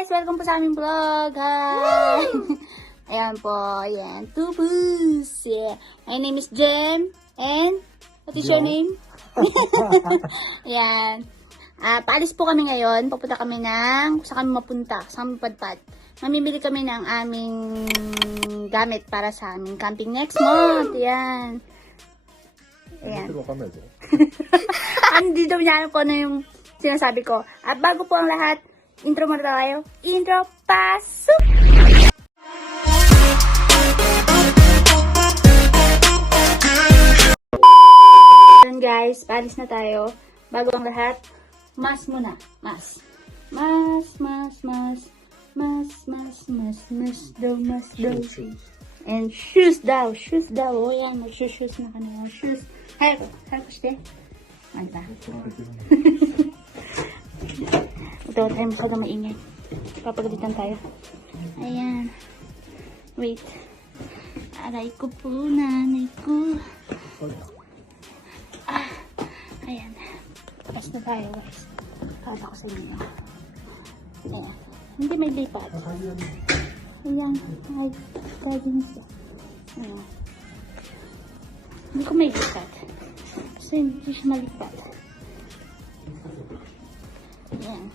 guys! Welcome po sa aming vlog! Hi! Ayan po, ayan. Tubus! Yeah. My name is Jem. And, what is your name? Ayan. Paalis po kami ngayon. Papunta kami ng, saan kami mapunta? Saan kami padpad? Mamimili kami ng aming gamit para sa aming camping next month. Ayan. Ayan. Hindi daw niya alam ko ano yung sinasabi ko. At bago po ang lahat, intro muna tayo. Intro, pasok! Ayan guys, paalis na tayo. Bago ang lahat, mas muna. Mas. Mas daw. And shoes daw. O yan, mag-shoes na kanina. Shoes. Hay ko siya. Manta. Ito tayo masyadong maingay. Papagalitan tayo. Ayan. Wait. Aray ko po, nanay ko. Ayan. Tapos na tayo, guys. Kala ko sa inyo. Ayan. Hindi may lipat. Ayan. Ay, gagawin siya. Ayan. Hindi ko may lipat. Kasi hindi siya malipat. Ayan.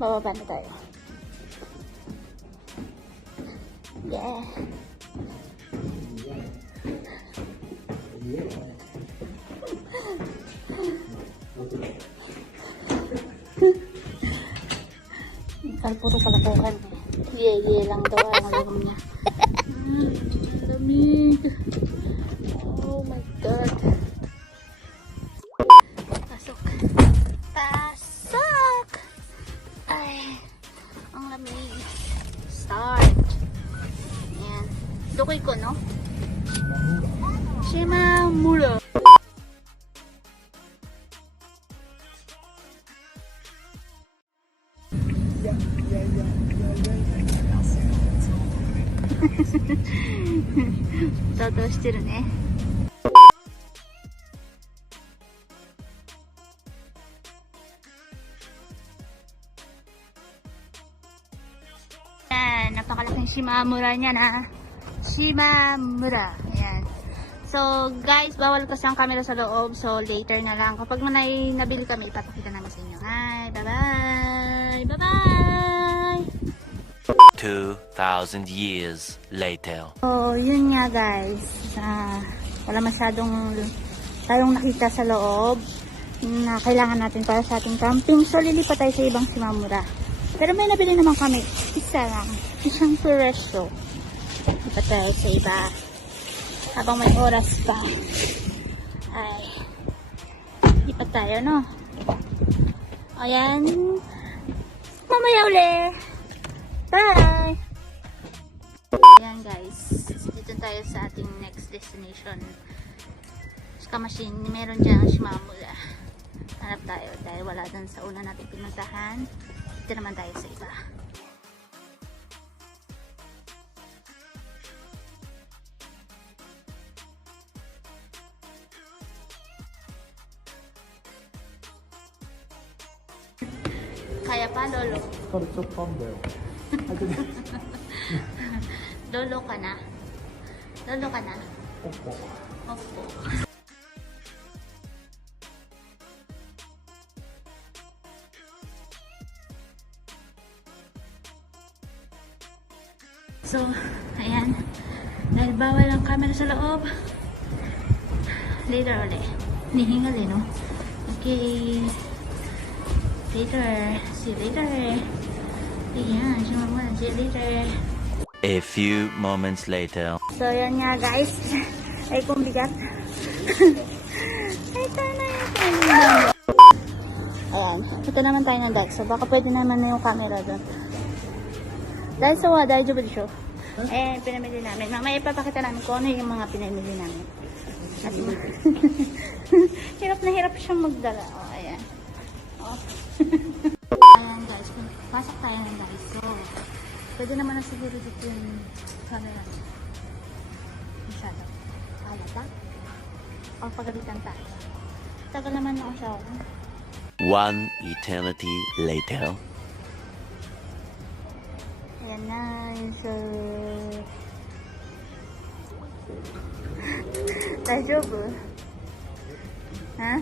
Bababa na tayo. Yeah. Puro kalakuhan eh. Ye lang daw ang alam niya. Lamig. Oh my god. Pasok! Ay, ang lamig. Start. Ayan. Dukoy ko, no? Shimamura. Totoしてるね。Ayan, napakalaking Shimamura niya na. Shimamura. Ayan. So, guys, bawal kasi ang camera sa loob. So, later na lang. Kapag may nabili kami, ipapakita naman sa inyo. Hi, bye-bye! Bye-bye! 2,000 years later. So, yun nga guys. Wala masyadong tayong nakita sa loob na kailangan natin para sa ating camping. So, lilipat tayo sa ibang Shimamura. Pero may nabili naman kami. Isa lang. Isang presyo. Lipat tayo sa iba. Habang may oras pa. Ay. Lipat tayo, no? Ayan. Mamaya uli. Bye! Ayan guys, dito tayo sa ating next destination. Sa machine, meron dyan Shimamura. Hanap tayo dahil wala dun sa una natin pinuntahan. Dito naman tayo sa iba. Kaya pa, Lolo? Lolo ka na? Lolo ka na? Opo. Opo. So, ayan. Dahil bawal ang camera sa loob. Later ulit. Nihingal eh, no? Okay. Later. See you later. Ayan, Shimamura. See you later. A few moments later. So, yan nga guys. Ay, kung bigat. Ay, sana yan. Ayan. Ito naman tayo ng dati. So, baka pwede naman na yung camera doon. Dahil sa dahil jubel show. Eh, pinamili namin. Mamaya ipapakita namin kung ano yung mga pinamili namin. At, hirap na hirap siyang magdala. O, ayan. O. Ayan guys. Pasok tayo ng guys. So, pwede naman na siguro dito yung camera. Masyado. Halata. O pagalitan tayo. Tagal naman ako siya. One eternity later. Ayan na. So... Daijoubu? Ha?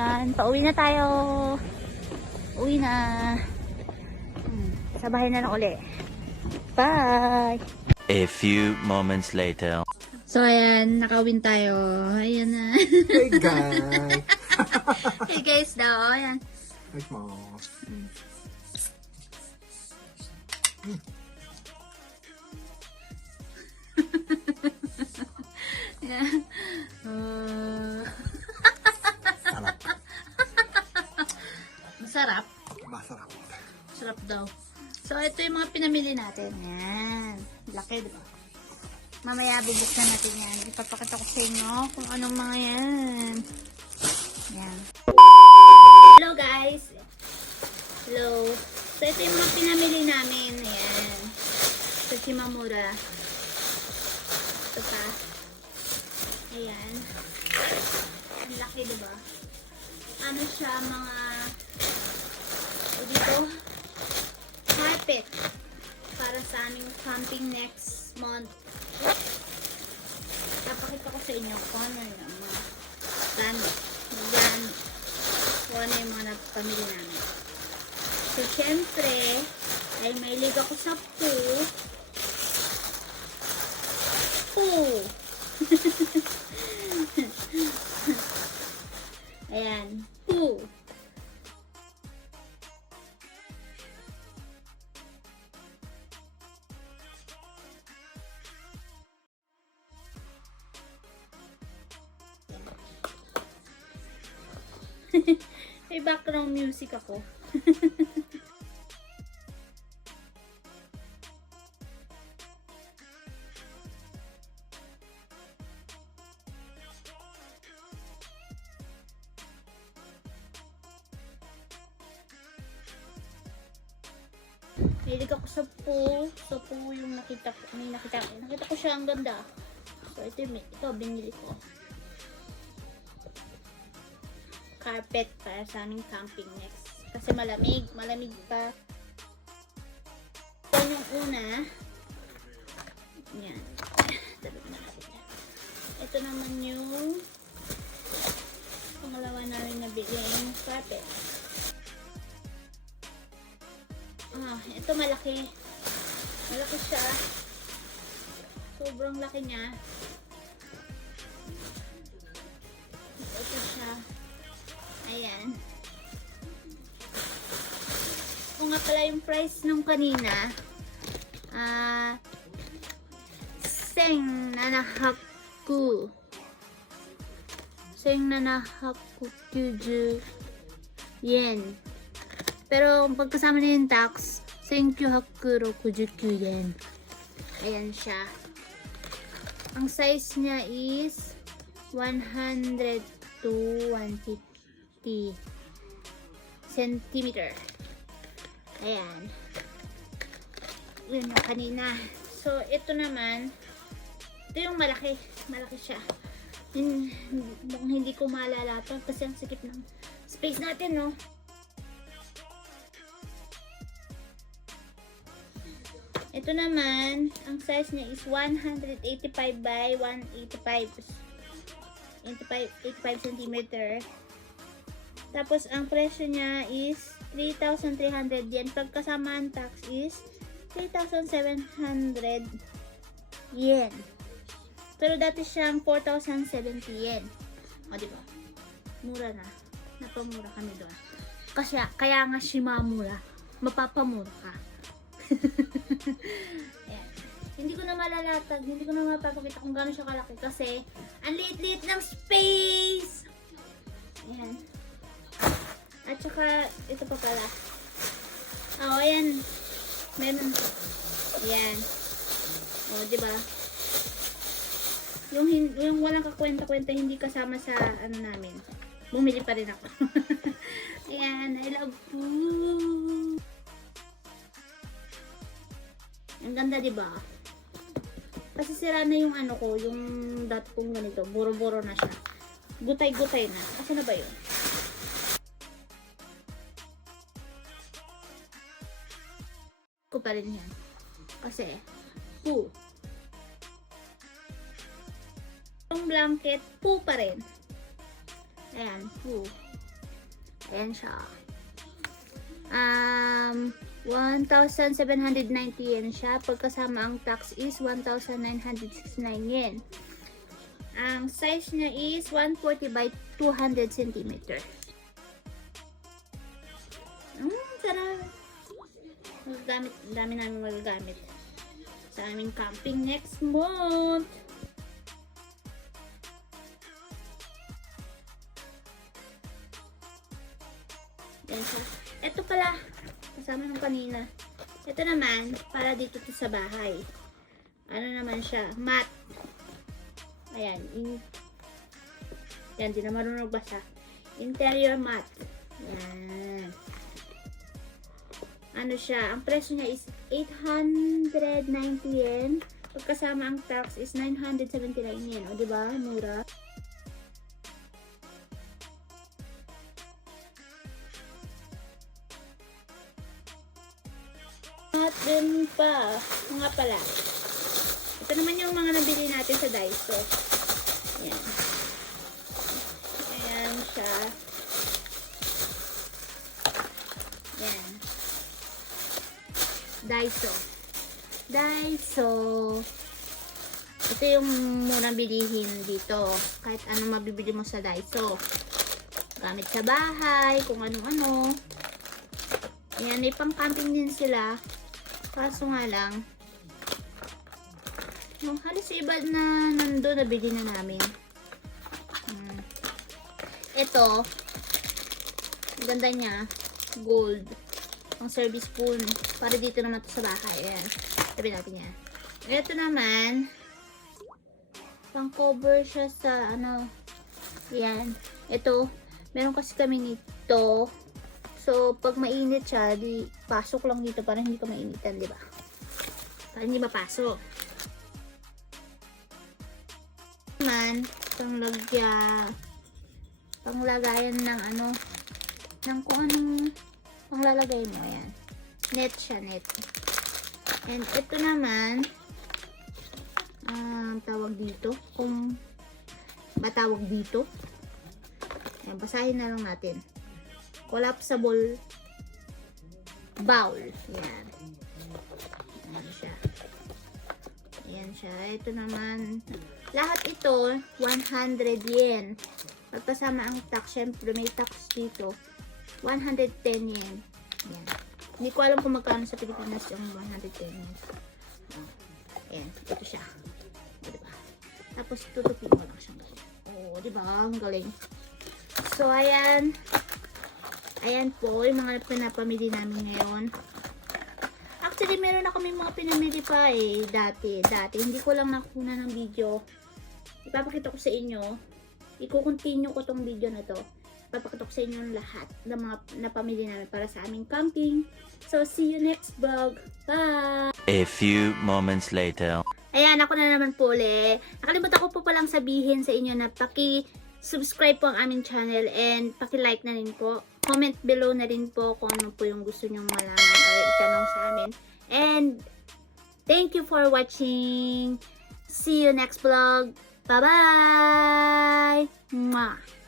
Yan, pauwi na tayo. Uwi na. Sa bahay na lang uli. Bye! A few moments later. So, ayan, nakawin tayo. Ayan na. Hey guys! Hey guys daw, ayan. Hey mo. Ayan. Masarap. Masarap. Sarap daw. So, ito yung mga pinamili natin. Yan. Laki, diba? Mamaya bubuksan natin yan. Ipapakita ko sa inyo kung anong mga yan. Yan. Hello guys! Hello. So, ito yung mga pinamili namin. Ayan. Sa Shimamura. Ito pa. Ayan. Ang laki, diba? Ano siya, mga dito, carpet para sa aming camping next month. Papakita ko sa inyo kung ano yung mga brand kung ano yung mga nagpamili namin. So, syempre ay mahilig ako sa poo. Ayan, poo. May background music ako. Hilig ako sa po. So po yung nakita ko siya, ang ganda. So ito binili ko. Carpet para sa aming camping next. Kasi malamig pa. Ito yung una. Yan. Ito naman yung pangalawa namin nabili yung carpet. Ito malaki. Malaki siya. Sobrang laki niya. Ito siya. Ayan. Kung nga pala yung price nung kanina, nanahaku 90 yen. Pero pagkasama na yung tax, 1969 yen. Ayan siya. Ang size niya is 100 to 150 centimeter. Ayan. Yun yung kanina. So, ito naman, ito yung malaki. Malaki siya. Mukhang hindi ko malalapag kasi ang sakit ng space natin, no? Ito naman, ang size niya is 185 by 185 cm. Tapos, ang presyo niya is 3,300 yen. Pagkasama ang tax is 3,700 yen. Pero dati siyang 4,070 yen. O, diba? Mura na. Napamura kami doon. Kasi, kaya nga mura. Mapapamura ka. Ayan. Hindi ko na malalatag. Hindi ko na mapapakita kung gaano siya kalaki. Kasi, ang liit-liit ng space! Ayan. At saka, ito pa pala. Oh, ayan. Meron. Ayan. O, diba? Yung walang kakwenta-kwenta, hindi kasama sa ano namin. Bumili pa rin ako. Ayan, I love food. Ang ganda, diba? Kasi sira na yung ano ko, yung dati kong ganito. Buro-buro na siya. Gutay-gutay na. Asa na ba yun? Ko pa rin yan. Kasi, yung blanket, pa rin. Ayan, Ayan siya. 1,790 yen siya. Pagkasama ang tax is 1,969 yen. Ang size niya is 140 by 200 cm. Sarap. Magagamit, dami namin magagamit sa aming camping next month. Yan siya. Ito pala, kasama nung kanina. Ito naman, para dito to sa bahay. Ano naman siya? Mat. Ayan. Yan, di na marunong basa. Interior mat. Yan. Ano siya? Ang presyo niya is 890 yen. Pagkasama ang tax is 979 yen. O, diba? Mura. At din pa, nga pala. Ito naman yung mga nabili natin sa Daiso. Ayan. Ayan siya. Ayan. Daiso. Ito yung murang bilihin dito. Kahit ano mabibili mo sa Daiso. Gamit sa bahay, kung ano-ano. Ayan, may pang camping din sila. Kaso nga lang, yung halos iba na nandun, nabili na namin. Ito, ganda niya, gold. Ang service spoon. Para dito naman to sa bahay. Ayan, sabi natin yan. Ito naman, pang cover siya sa ano, ayan. Ito, meron kasi kami nito. So, pag mainit siya, di pasok lang dito para hindi ka mainitan, di ba? Para hindi mapasok. Naman, panglagayan ng ano, ng kung anong panglalagay mo, ayan. Net siya, net. And ito naman, tawag dito, kung matawag dito. Ayan, basahin na lang natin. Collapsible bowl. Yan. Ayan siya. Ayan siya. Ito naman. Lahat ito, 100 yen. Pagkasama ang tax, syempre may tax dito. 110 yen. Ayan. Hindi ko alam kung magkano sa Pilipinas yung 110 yen. Ayan. Ito siya. Diba? Tapos tutupin mo lang siyang galing. Oo, diba? Ang galing. So, ayan. Ayan po, yung mga pinapamili namin ngayon. Actually, meron na kami mga pinamili pa eh, dati. Hindi ko lang nakuha ng video. Ipapakita ko sa inyo. I-continue ko tong video na to. Ipapakita ko sa inyo yung lahat ng mga napamili namin para sa aming camping. So, see you next vlog. Bye! A few moments later. Ayan, ako na naman po ulit. Nakalimutan ko po palang sabihin sa inyo na paki-subscribe po ang aming channel and paki-like na rin po. Comment below na rin po kung ano po yung gusto nyong malaman or itanong sa amin. And thank you for watching. See you next vlog. Bye-bye! Mwah!